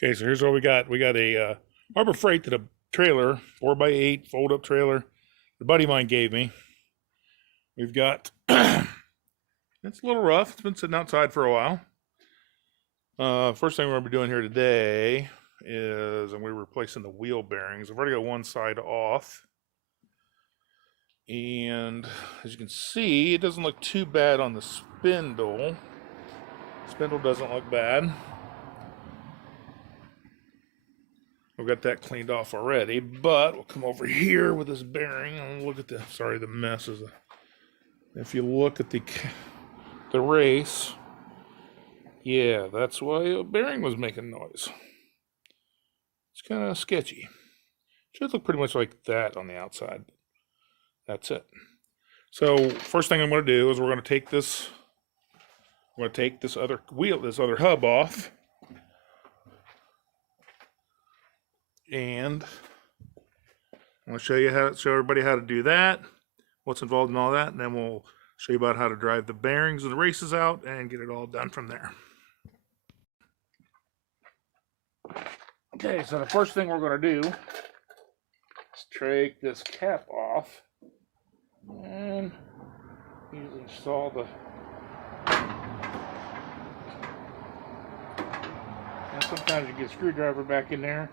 Okay, so here's what we got. We got a Harbor Freight that a trailer, 4x8 fold-up trailer, a buddy of mine gave me. We've got, it's a little rough. It's been sitting outside for a while. First thing we're going to be doing here today is we're replacing the wheel bearings. I've already got one side off. And as you can see, it doesn't look too bad on the spindle. Spindle doesn't look bad. We've got that cleaned off already, but we'll come over here with this bearing and look at the, sorry, the mess is, if you look at the race, yeah, that's why the bearing was making noise. It's kind of sketchy. Should look pretty much like that on the outside. That's it. So first thing I'm going to do is we're going to take this, other wheel, this other hub off. And I'm going to show everybody how to do that, what's involved in all that, and then we'll show you about how to drive the bearings and the races out and get it all done from there. Okay, so the first thing we're going to do is take this cap off and usually install the, and sometimes you get a screwdriver back in there,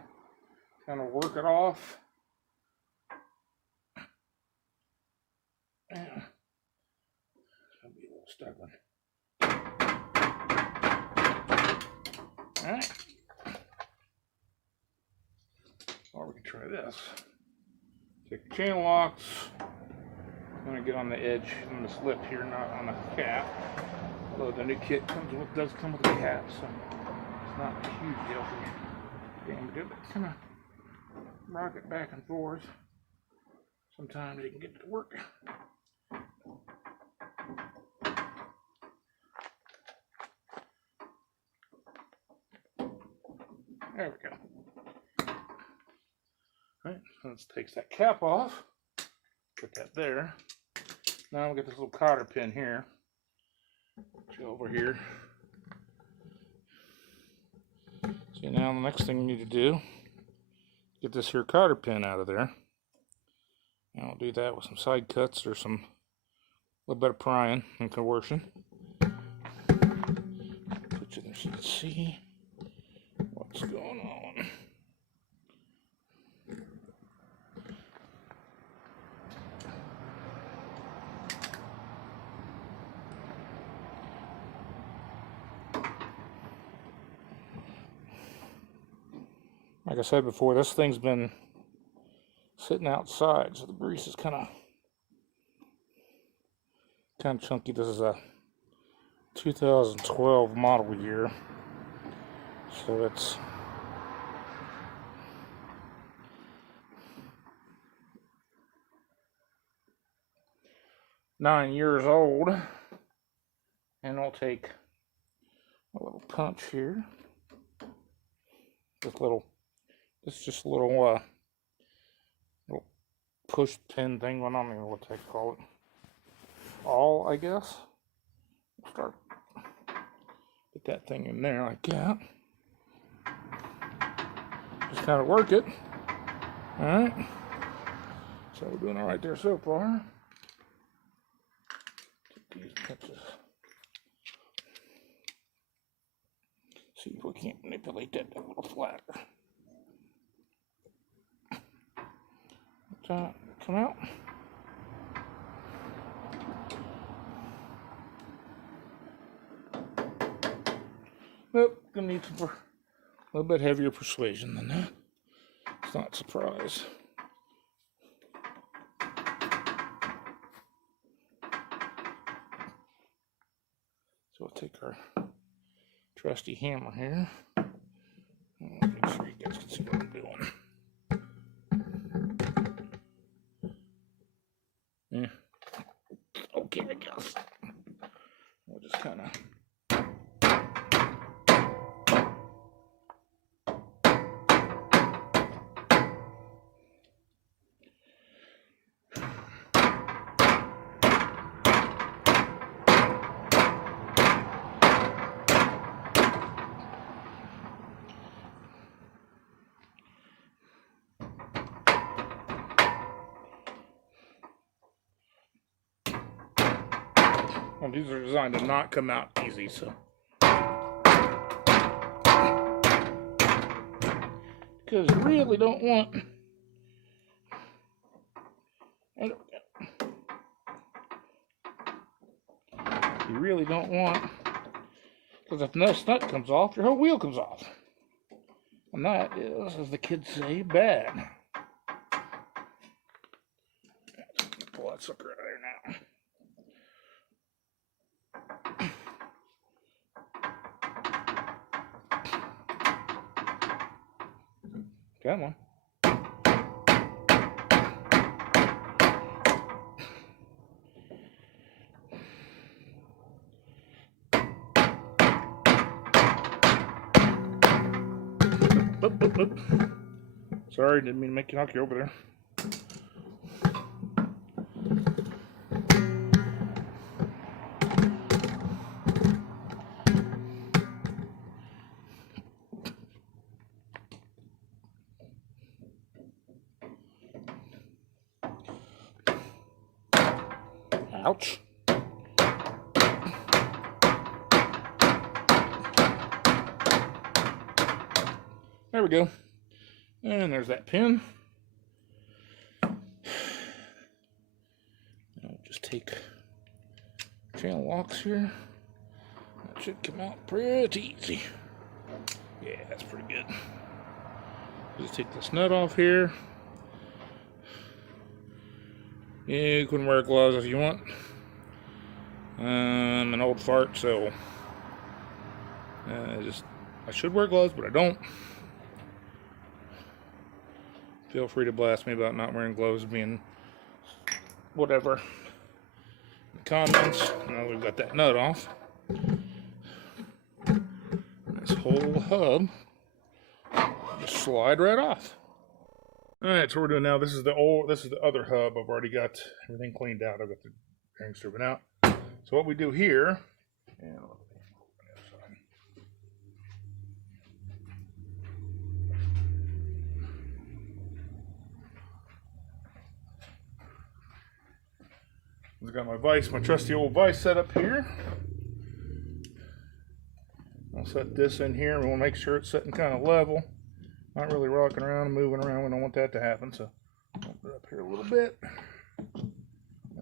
kind of work it off. Yeah. It's gonna be a little stubborn. Alright. Or we can try this. Take the chain locks. I'm gonna get on the edge on this lip here, not on the cap. Although the new kit does come with a cap, so it's not a huge deal for you. Damn good, but kind of rock it back and forth. Sometimes you can get it to work. There we go. All right, so let's take that cap off. Put that there. Now we'll get this little cotter pin here. Go over here. So now the next thing we need to do, get this here cotter pin out of there. And I'll do that with some side cuts or some little bit of prying and coercion. Put you there so you can see what's going on. Like I said before, this thing's been sitting outside, so the grease is kind of chunky. This is a 2012 model year, so it's nine years old. And I'll take a little punch here. This just a little push pin thing. I don't know what they call it. Awl, I guess. Start. Get that thing in there like that. Just kind of work it. All right. So we're doing all right there so far. Take these pinches. See if we can't manipulate that a little flatter. Come out. Nope, gonna need some a little bit heavier persuasion than that. It's not a surprise. So we'll take our trusty hammer here. Make sure you guys can see what I'm doing. Yeah. Okay, I guess. We'll just kind of. Well, these are designed to not come out easy, so. Because you really don't want. You really don't want. Because if this nut comes off, your whole wheel comes off. And that is, as the kids say, bad. Pull that sucker out of there now. Come on. Oop, oop, oop. Sorry, didn't mean to make you knock you over there. Ouch. There we go. And there's that pin. I'll just take channel locks here. That should come out pretty easy. Yeah, that's pretty good. Just take this nut off here. Yeah, you can wear gloves if you want. I'm an old fart, so I should wear gloves, but I don't. Feel free to blast me about not wearing gloves, being whatever. In the comments. Now we've got that nut off. This whole hub just slide right off. All right, so we're doing now. This is the other hub. I've already got everything cleaned out. I've got the bearings stripping out. So what we do here, I've got my vise, my trusty old vise set up here. I'll set this in here. We want to make sure it's sitting kind of level. Not really rocking around and moving around. We don't want that to happen. So I'll put it up here a little bit.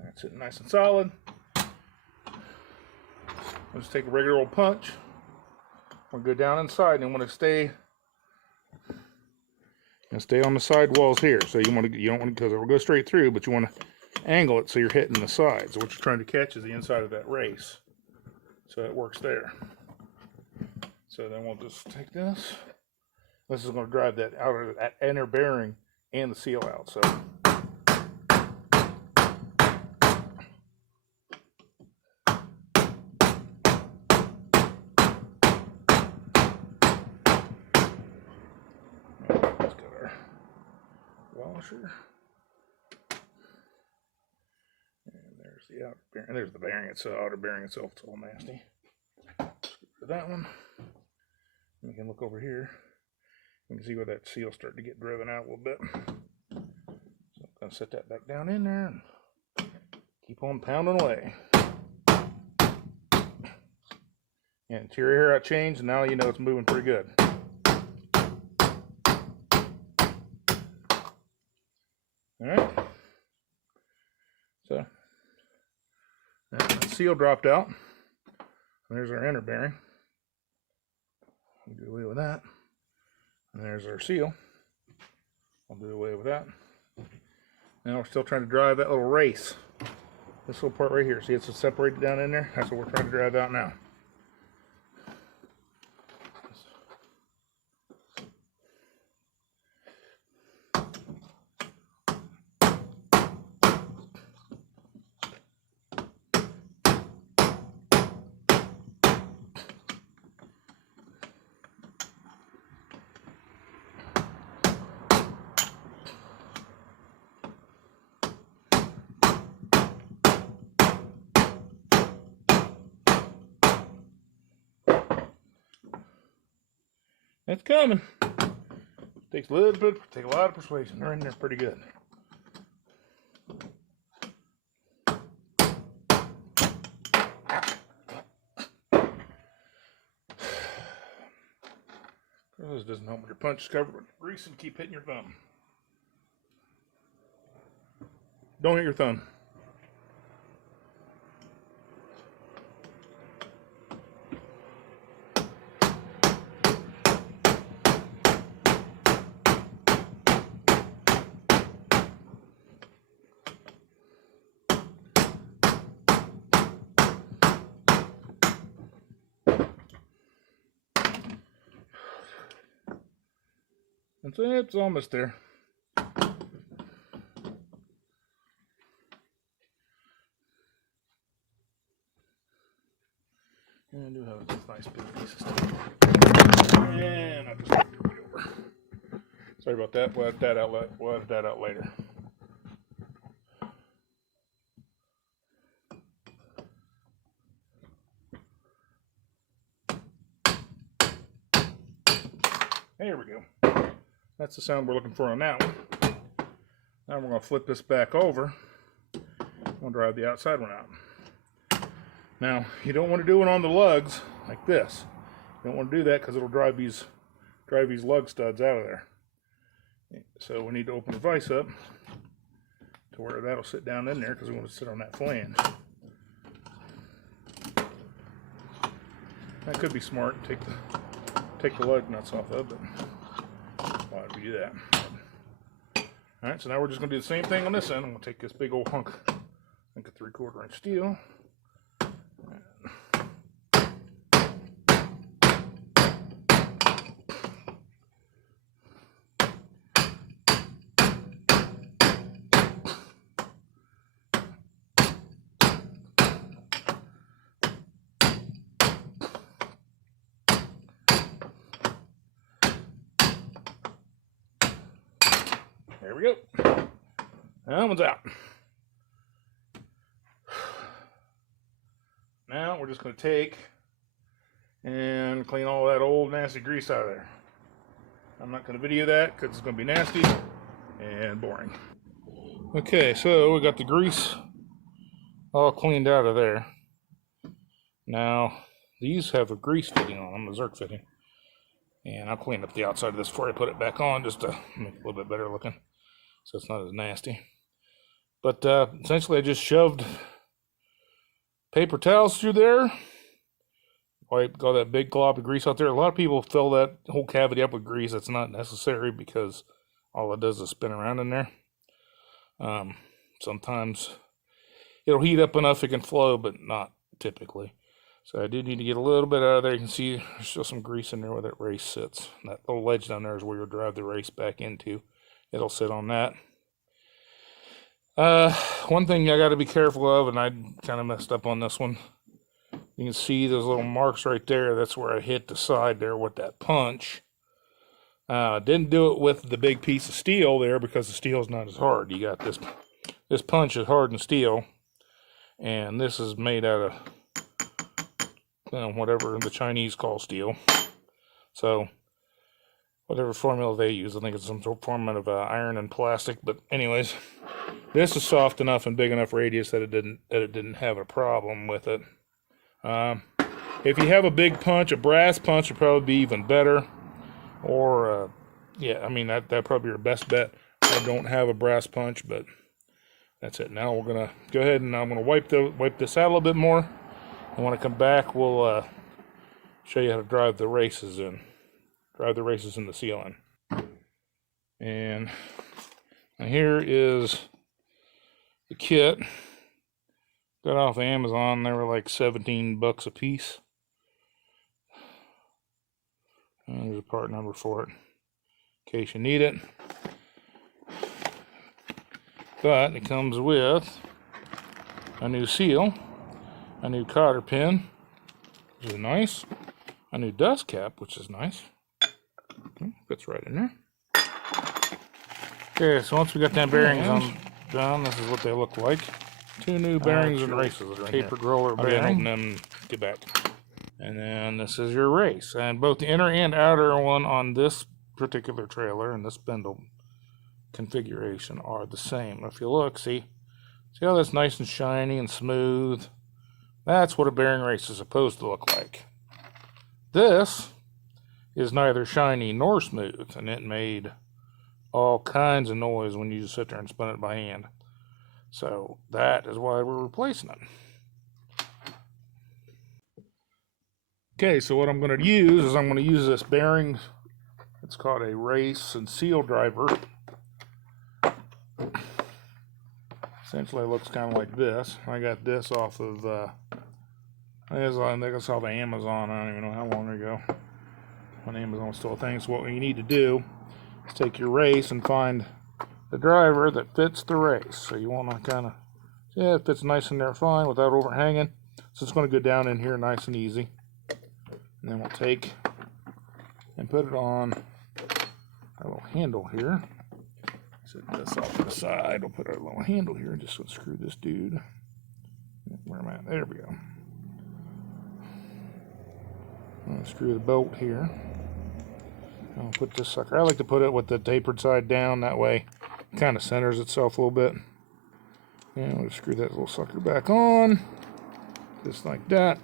That's sitting nice and solid. I'll just take a regular old punch. We'll go down inside and want to stay on the side walls here. So you don't want to, because it will go straight through, but you want to angle it so you're hitting the sides. So what you're trying to catch is the inside of that race. So it works there. So then we'll just take this. This is going to drive that outer, that inner bearing and the seal out. So let's get our washer. And there's the outer bearing. There's the bearing itself, outer bearing itself. It's all nasty. Let's get rid of that one. And we can look over here. You can see where that seal's starting to get driven out a little bit. So I'm going to set that back down in there and keep on pounding away. Yeah, interior here I changed, and now you know it's moving pretty good. Alright. So that seal dropped out. And there's our inner bearing. We'll do away with that. And there's our seal. I'll do away with that. Now we're still trying to drive that little race. This little part right here. See, it's separated down in there. That's what we're trying to drive out now. It's coming. Takes a little bit, take a lot of persuasion. They're in there pretty good. This doesn't help with your punch covered with grease and keep hitting your thumb. Don't hit your thumb. It's almost there. And I do have this nice big piece of stuff. And I just knocked everybody over. Sorry about that. We'll edit that out later. There we go. That's the sound we're looking for on that one. Now we're going to flip this back over. We'll drive the outside one out. Now, you don't want to do it on the lugs like this. You don't want to do that because it'll drive these lug studs out of there. So we need to open the vise up to where that'll sit down in there because we want to sit on that flange. That could be smart. Take the lug nuts off of it. Why would we do that? Alright, so now we're just going to do the same thing on this end. I'm going to take this big old hunk, I think a 3/4 inch steel. There we go. That one's out. Now we're just going to take and clean all that old nasty grease out of there. I'm not going to video that because it's going to be nasty and boring. Okay, so we got the grease all cleaned out of there. Now these have a grease fitting on them, a Zerk fitting. And I'll clean up the outside of this before I put it back on just to make it a little bit better looking, so it's not as nasty. But essentially I just shoved paper towels through there, wiped all that big glob of grease out there. A lot of people fill that whole cavity up with grease. That's not necessary because all it does is spin around in there. Sometimes it'll heat up enough it can flow, but not typically. So I do need to get a little bit out of there. You can see there's still some grease in there where that race sits. That little ledge down there is where you'll drive the race back into. It'll sit on that. One thing I got to be careful of, and I kind of messed up on this one. You can see those little marks right there. That's where I hit the side there with that punch. Didn't do it with the big piece of steel there because the steel's not as hard. You got this punch is hardened steel, and this is made out of whatever the Chinese call steel. So whatever formula they use, I think it's some sort of form of iron and plastic. But anyways, this is soft enough and big enough radius that it didn't have a problem with it. If you have a big punch, a brass punch would probably be even better. Or yeah, I mean that'd probably be your best bet. I don't have a brass punch, but that's it. Now we're gonna go ahead and I'm gonna wipe this out a little bit more. And when I come back, we'll show you how to drive the races in. Drive the races in the seal in. And here is the kit. Got off of Amazon. They were like 17 bucks a piece. And there's a part number for it in case you need it. But it comes with a new seal, a new cotter pin, which is nice, a new dust cap, which is nice. Fits right in there. Okay, so once we got them bearings done, this is what they look like. 2 new bearings and races are in here. Tapered roller bearing. Open them and get back. And then this is your race. And both the inner and outer one on this particular trailer and this spindle configuration are the same. If you look, see how that's nice and shiny and smooth? That's what a bearing race is supposed to look like. This is neither shiny nor smooth, and it made all kinds of noise when you just sit there and spin it by hand. So that is why we're replacing it. Okay, so what I'm going to use is I'm going to use this bearing. It's called a race and seal driver. Essentially, it looks kind of like this. I got this off of, I think it's off of Amazon. I don't even know how long ago. When Amazon was still a thing. So what you need to do is take your race and find the driver that fits the race. So you want to kind of, yeah, it fits nice in there fine without overhanging. So it's going to go down in here nice and easy. And then we'll take and put it on our little handle here. Set this off to the side. We'll put our little handle here. Just unscrew this dude. Where am I at? There we go. Unscrew the bolt here. I'll put this sucker. I like to put it with the tapered side down. That way it kind of centers itself a little bit. And we'll screw that little sucker back on. Just like that.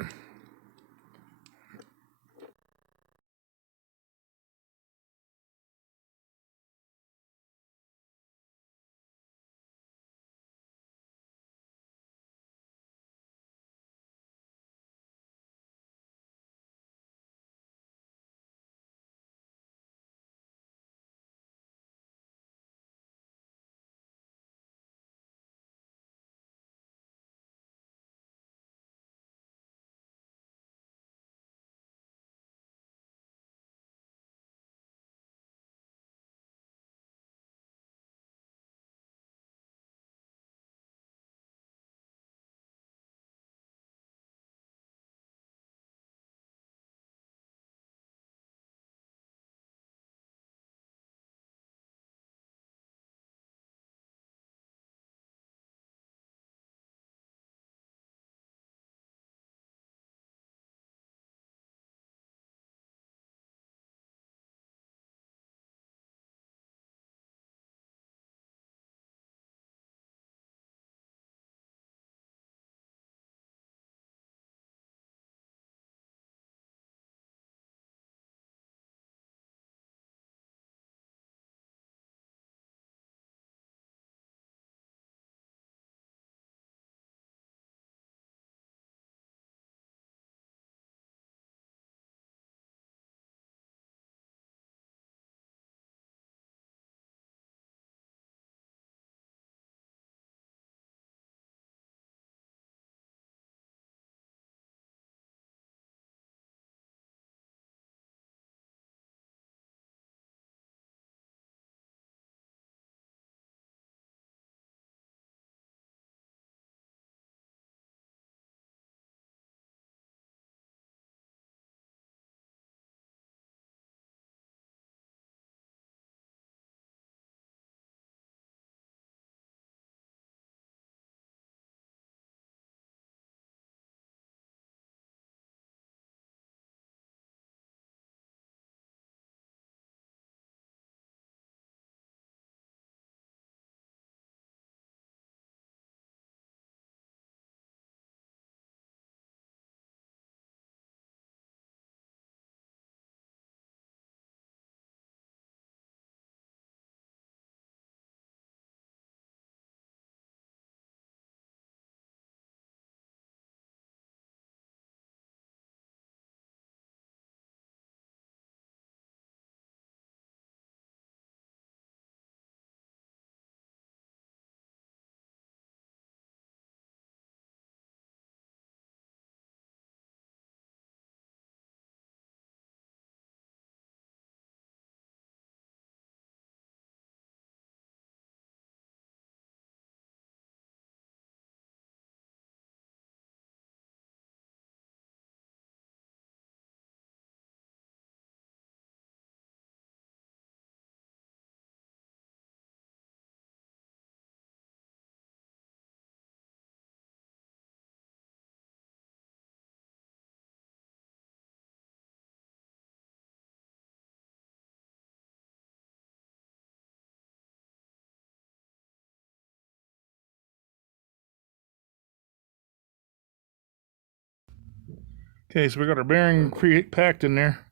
Okay, so we got our bearing packed in there.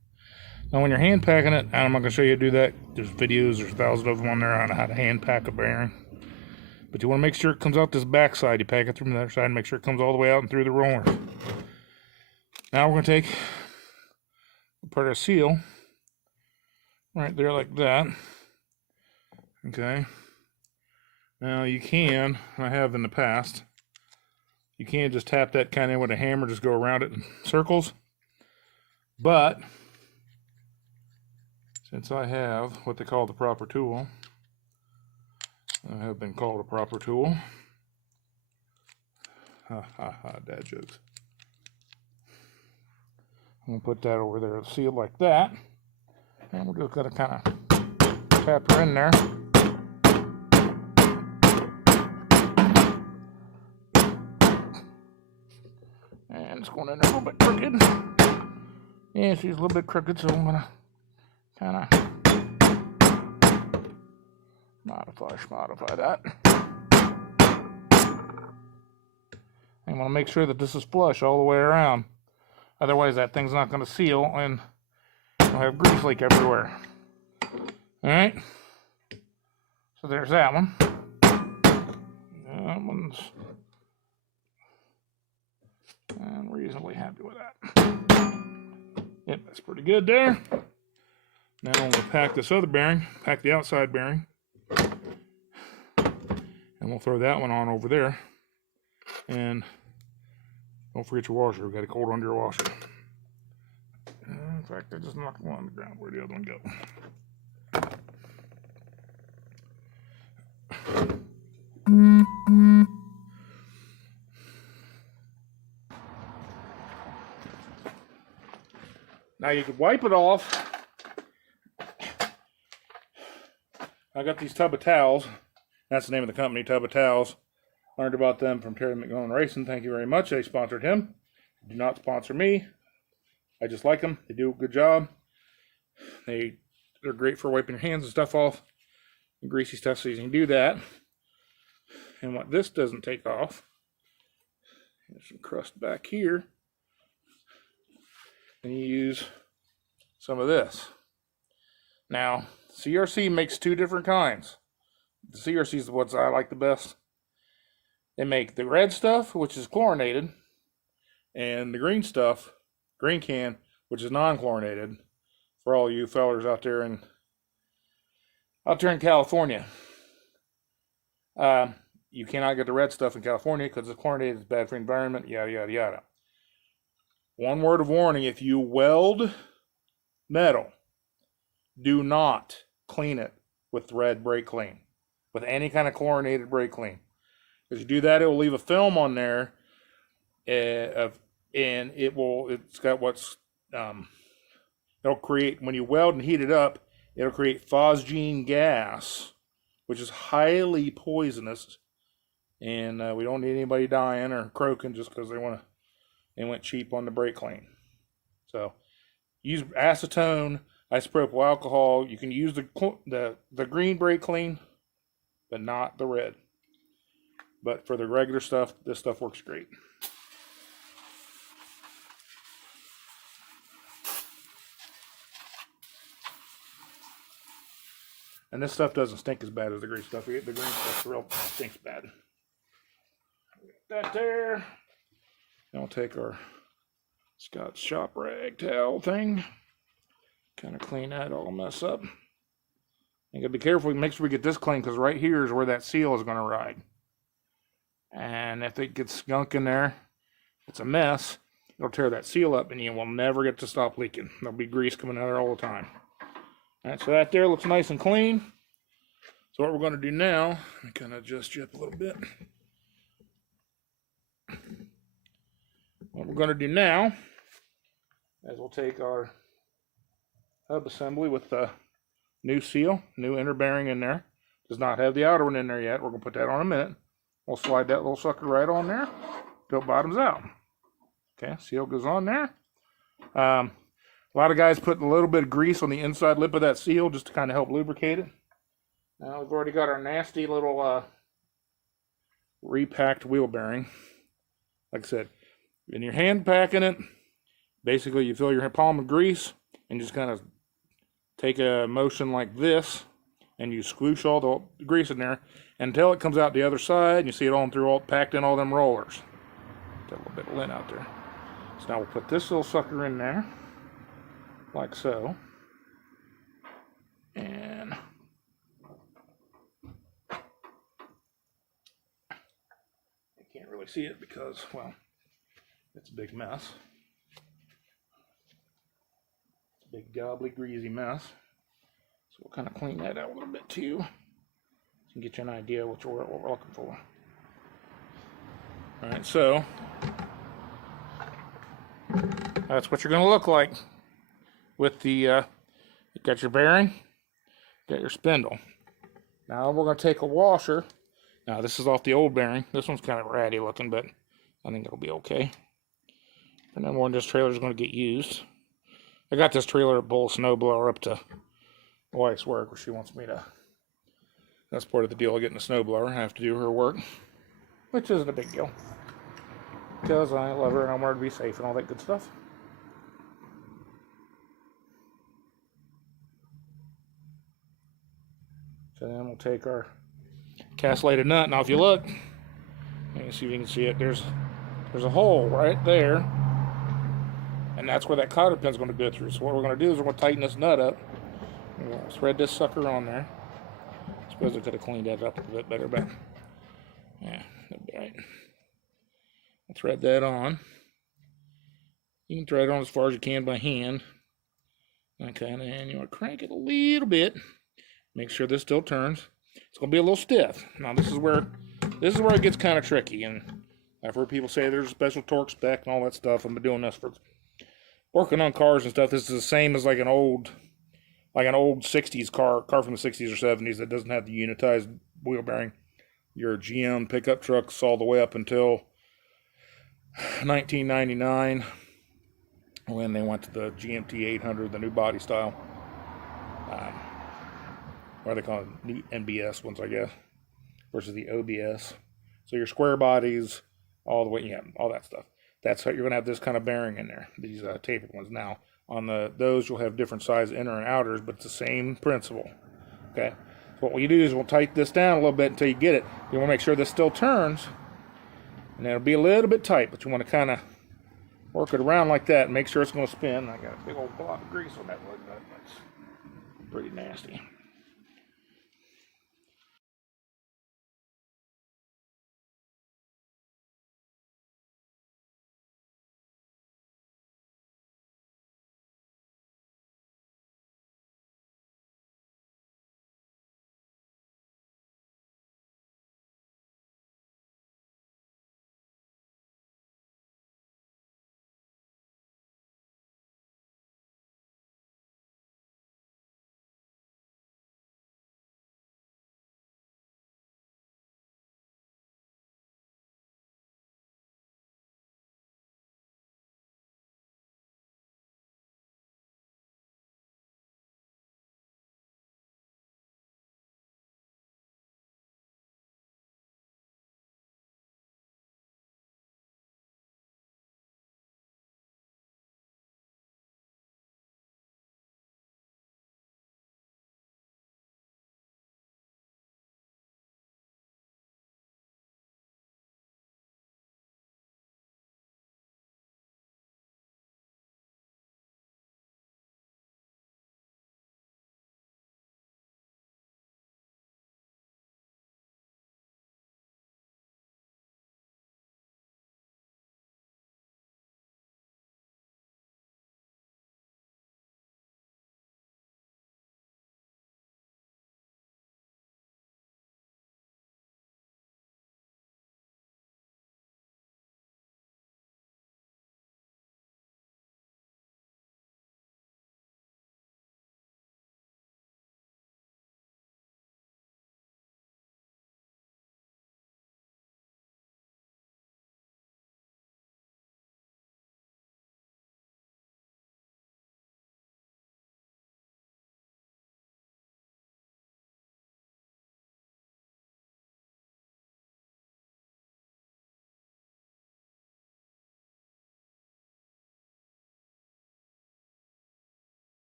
Now when you're hand packing it, I'm not going to show you how to do that. There's videos, there's thousands of them on there on how to hand pack a bearing. But you want to make sure it comes out this back side. You pack it from the other side and make sure it comes all the way out and through the roller. Now we're going to take part of the seal right there like that. Okay. Now you can, I have in the past, you can just tap that kind of with a hammer, just go around it in circles. But since I have what they call the proper tool, I have been called a proper tool. Ha ha ha, dad jokes. I'm gonna put that over there sealed like that. And we're just gonna kind of tap her in there. And it's going in there a little bit crooked. Yeah, she's a little bit crooked, so I'm gonna kind of modify that. I'm gonna make sure that this is flush all the way around. Otherwise, that thing's not gonna seal and you'll have grease leak everywhere. All right. So there's that one. That one's. I'm reasonably happy with that. Yep, that's pretty good there. Now I'm going to pack this other bearing, pack the outside bearing. And we'll throw that one on over there. And don't forget your washer. We've got to hold under your washer. In fact, I just knocked one on the ground. Where'd the other one go? Now you could wipe it off. I got these Tub of Towels. That's the name of the company, Tub of Towels. Learned about them from Terry McMillan Racing. Thank you very much. They sponsored him. Do not sponsor me. I just like them. They do a good job. They're great for wiping your hands and stuff off. And greasy stuff, so you can do that. And what this doesn't take off, there's some crust back here. And you use some of this. Now, CRC makes two different kinds. The CRC is the ones I like the best. They make the red stuff, which is chlorinated, and the green stuff, green can, which is non-chlorinated. For all you fellers out there in California, you cannot get the red stuff in California because it's chlorinated, it's bad for the environment, yada yada yada. One word of warning: if you weld metal, do not clean it with red brake clean, with any kind of chlorinated brake clean. If you do that, it will leave a film on there, and it's got it'll create, when you weld and heat it up, it'll create phosgene gas, which is highly poisonous, and we don't need anybody dying or croaking just because they went cheap on the brake clean. So use acetone, isopropyl alcohol. You can use the green brake clean, but not the red. But for the regular stuff, this stuff works great. And this stuff doesn't stink as bad as the green stuff. The green stuff real stinks bad. That there. Then we'll take our Scott's shop rag towel thing. Kind of clean that all mess up. You gotta be careful. Make sure we get this clean, because right here is where that seal is going to ride. And if it gets skunk in there, it's a mess. It'll tear that seal up, and you will never get to stop leaking. There'll be grease coming out there all the time. All right, so that there looks nice and clean. So what we're going to do now, I kind of adjust you up a little bit. What we're going to do now is we'll take our hub assembly with the new seal, new inner bearing in there. Does not have the outer one in there yet. We're going to put that on in a minute. We'll slide that little sucker right on there till it bottoms out. Okay, seal goes on there. A lot of guys put a little bit of grease on the inside lip of that seal just to kind of help lubricate it. Now we've already got our nasty little repacked wheel bearing. Like I said, when you're hand packing it, basically you fill your palm with grease and just kind of take a motion like this, and you squoosh all the grease in there until it comes out the other side, and you see it all through, all packed in all them rollers. Got a little bit of lint out there. So now we'll put this little sucker in there, like so. And you can't really see it because, well, it's a big mess. It's a big gobbly, greasy mess. So we'll kind of clean that out a little bit too, so you can get you an idea of what we're looking for. All right, so that's what you're going to look like with the, you got your bearing, got your spindle. Now we're going to take a washer. Now this is off the old bearing. This one's kind of ratty looking, but I think it'll be okay. And then when this trailer is going to get used. I got this trailer at Bull Snowblower up to my wife's work, where she wants me to, that's part of the deal of getting a snowblower. I have to do her work, which isn't a big deal, because I love her and I want her to be safe and all that good stuff. So then we'll take our castellated nut. Now if you look, let me see if you can see it, there's a hole right there, and that's where that cotter pin's going to go through. So what we're going to do is we're going to tighten this nut up. We'll thread this sucker on there. I suppose I could have cleaned that up a bit better, but yeah, that'd be right. We'll thread that on. You can thread it on as far as you can by hand. Okay, and you want to crank it a little bit. Make sure this still turns. It's going to be a little stiff. Now this is where it gets kind of tricky, and I've heard people say there's a special torque spec and all that stuff. I've been doing this for working on cars and stuff. This is the same as like an old 60s car from the 60s or 70s that doesn't have the unitized wheel bearing. Your GM pickup trucks all the way up until 1999, when they went to the GMT 800, the new body style. What do they call it? New NBS ones, I guess, versus the OBS. So your square bodies, all the way, yeah, all that stuff. That's how you're going to have this kind of bearing in there, these tapered ones. Now, on those, you'll have different size inner and outers, but it's the same principle. Okay? So what you do is we'll tighten this down a little bit until you get it. You want to make sure this still turns, and it'll be a little bit tight, but you want to kind of work it around like that and make sure it's going to spin. I got a big old blob of grease on that wood nut. That's pretty nasty.